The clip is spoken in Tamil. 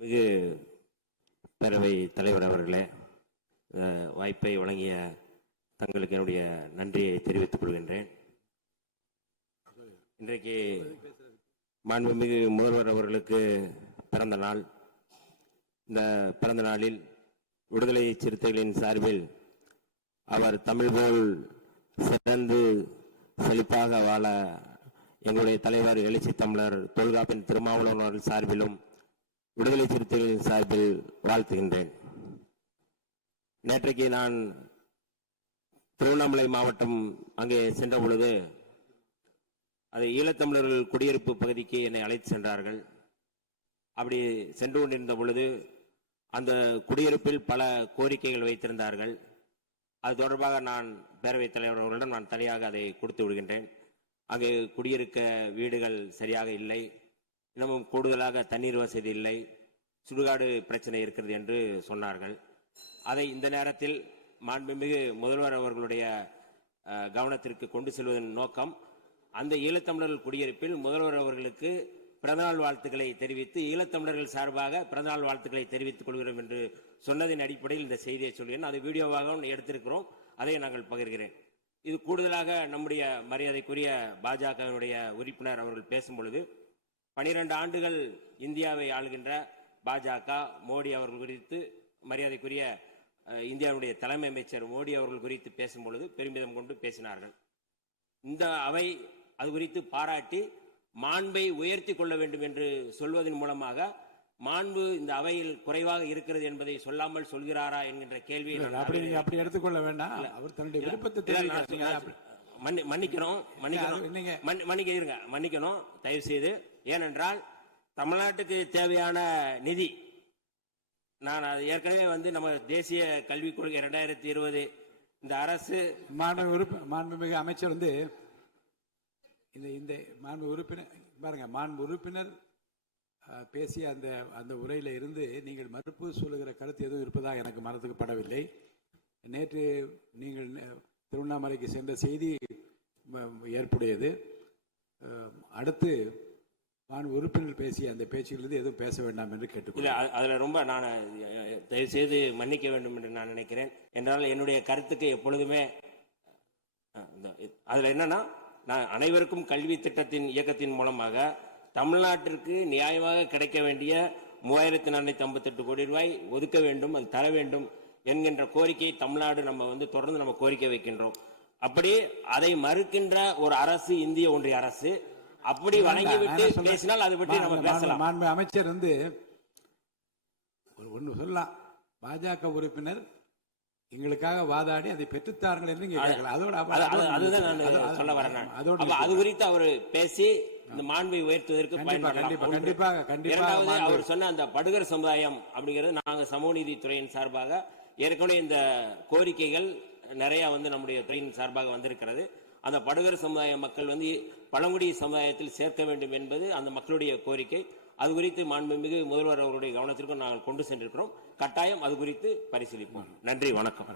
மிகு பேரவை தலைவர் அவர்களே, வாய்ப்பை வழங்கிய தங்களுக்கு என்னுடைய நன்றியை தெரிவித்துக் கொள்கின்றேன். இன்றைக்கு மாண்புமிகு முதல்வர் அவர்களுக்கு பிறந்த நாள். இந்த பிறந்த நாளில் விடுதலை சிறுத்தைகளின் சார்பில் அவர் தமிழ் போல் சிறந்து செழிப்பாக வாழ எங்களுடைய தலைவர் எழுச்சி தமிழர் தொல்காப்பின் திருமாவளவன் அவர்கள் சார்பிலும் விடுதலை சிறுத்தைகளின் சார்பில் வாழ்த்துகின்றேன். நேற்றைக்கு நான் திருவண்ணாமலை மாவட்டம் அங்கே சென்ற பொழுது அது ஈழத்தமிழர்கள் குடியிருப்பு பகுதிக்கு என்னை அழைத்து சென்றார்கள். அப்படி சென்று கொண்டிருந்த பொழுது அந்த குடியிருப்பில் பல கோரிக்கைகள் வைத்திருந்தார்கள். அது தொடர்பாக நான் பேரவைத் தலைவர் அவர்களிடம் நான் தனியாக அதை கொடுத்து விடுகின்றேன். அங்கே குடியிருக்க வீடுகள் சரியாக இல்லை, இன்னமும் கூடுதலாக தண்ணீர் வசதி இல்லை, சுடுகாடு பிரச்சனை இருக்கிறது என்று சொன்னார்கள். அதை இந்த நேரத்தில் மாண்புமிகு முதல்வர் அவர்களுடைய கவனத்திற்கு கொண்டு செல்வதன் நோக்கம், அந்த ஈழத்தமிழர்கள் குடியிருப்பில் முதல்வர் அவர்களுக்கு பிறந்தநாள் வாழ்த்துக்களை தெரிவித்து ஈழத்தமிழர்கள் சார்பாக பிறந்தநாள் வாழ்த்துக்களை தெரிவித்துக் கொள்கிறோம் என்று சொன்னதின் அடிப்படையில் இந்த செய்தியை சொல்கிறேன். அது வீடியோவாக எடுத்திருக்கிறோம், அதை நாங்கள் பகிர்கிறேன். இது கூடுதலாக நம்முடைய மரியாதைக்குரிய பாஜகவினுடைய உறுப்பினர் அவர்கள் பேசும் பொழுது 12 ஆண்டுகள் இந்தியாவை ஆளுகின்ற பாஜக மோடி அவர்கள் குறித்து, மரியாதைக்குரிய இந்தியாவுடைய தலைமை அமைச்சர் மோடி அவர்கள் குறித்து பேசும் பொழுது பெருமிதம் கொண்டு பேசினார்கள். இந்த அவை அது குறித்து பாராட்டி மாண்பை உயர்த்தி கொள்ள வேண்டும் என்று சொல்வதன் மூலமாக மாண்பு இந்த அவையில் குறைவாக இருக்கிறது என்பதை சொல்லாமல் சொல்கிறாரா என்கின்ற கேள்வியை அப்படி எடுத்துக்கொள்ள வேண்டாம். அவர் தன்னுடைய விருப்பத்தை மன்னிக்கணும் தயவு செய்து. ஏனென்றால் தமிழ்நாட்டுக்கு தேவையான நிதி, நான் ஏற்கனவே நம்ம தேசிய கல்விக் கொள்கை 2020 இந்த அரசு மாண்புமிகு அமைச்சர் இந்த மாண்பு உறுப்பினர் பாருங்க, மாண்பு உறுப்பினர் பேசிய அந்த உரையில இருந்து நீங்கள் மறுப்பு சொல்லுகிற கருத்து எதுவும் இருப்பதாக எனக்கு மனதுக்கு படவில்லை. நேற்று நீங்கள் திருவண்ணாமலைக்கு சென்ற செய்தி ஏற்புடையது. அடுத்து மாண்பு உறுப்பினர் பேசிய அந்த பேச்சிலிருந்து எதுவும் பேச வேண்டாம் என்று கேட்டுக்கொள்கிறேன். அதுல ரொம்ப நான் தயவு செய்து மன்னிக்க வேண்டும் என்று நான் நினைக்கிறேன். என்றால் என்னுடைய கருத்துக்கு எப்பொழுதுமே அதுல என்னன்னா, நான் அனைவருக்கும் கல்வி திட்டத்தின் இயக்கத்தின் மூலமாக தமிழ்நாட்டிற்கு நியாயமாக கிடைக்க வேண்டிய 3458 கோடி ரூபாய் ஒதுக்க வேண்டும், அது தர வேண்டும் என்கின்ற கோரிக்கையை தமிழ்நாடு நம்ம தொடர்ந்து கோரிக்கை வைக்கின்றோம். அப்படி அதை மறுக்கின்ற ஒரு அரசு இந்திய ஒன்றிய அரசு. அப்படி வழங்கிவிட்டு பேசினால் அதை பற்றி நம்ம பேசலாம். மாண்பு அமைச்சர் ஒன்று சொல்லலாம், பாஜக உறுப்பினர் எங்களுக்காக வாதாடி அதை பெற்றுத்தார்கள் என்று அதுதான் நான் சொல்ல வரேன். அது குறித்து அவர் பேசி இந்த மாண்பை உயர்த்துவதற்கு இரண்டாவது அவர் சொன்ன அந்த படுகர் சமுதாயம் அப்படிங்கிறது, நாங்கள் சமூக நீதித்துறையின் சார்பாக ஏற்கனவே இந்த கோரிக்கைகள் நிறைய நம்முடைய துறையின் சார்பாக வந்திருக்கிறது. அந்த படுகர் சமுதாய மக்கள் பழங்குடி சமுதாயத்தில் சேர்க்க வேண்டும் என்பது அந்த மக்களுடைய கோரிக்கை. அது குறித்து மாண்புமிகு முதல்வர் அவருடைய கவனத்திற்கும் நாங்கள் கொண்டு சென்றிருக்கிறோம். கட்டாயம் அது குறித்து பரிசீலிப்போம். நன்றி, வணக்கம்.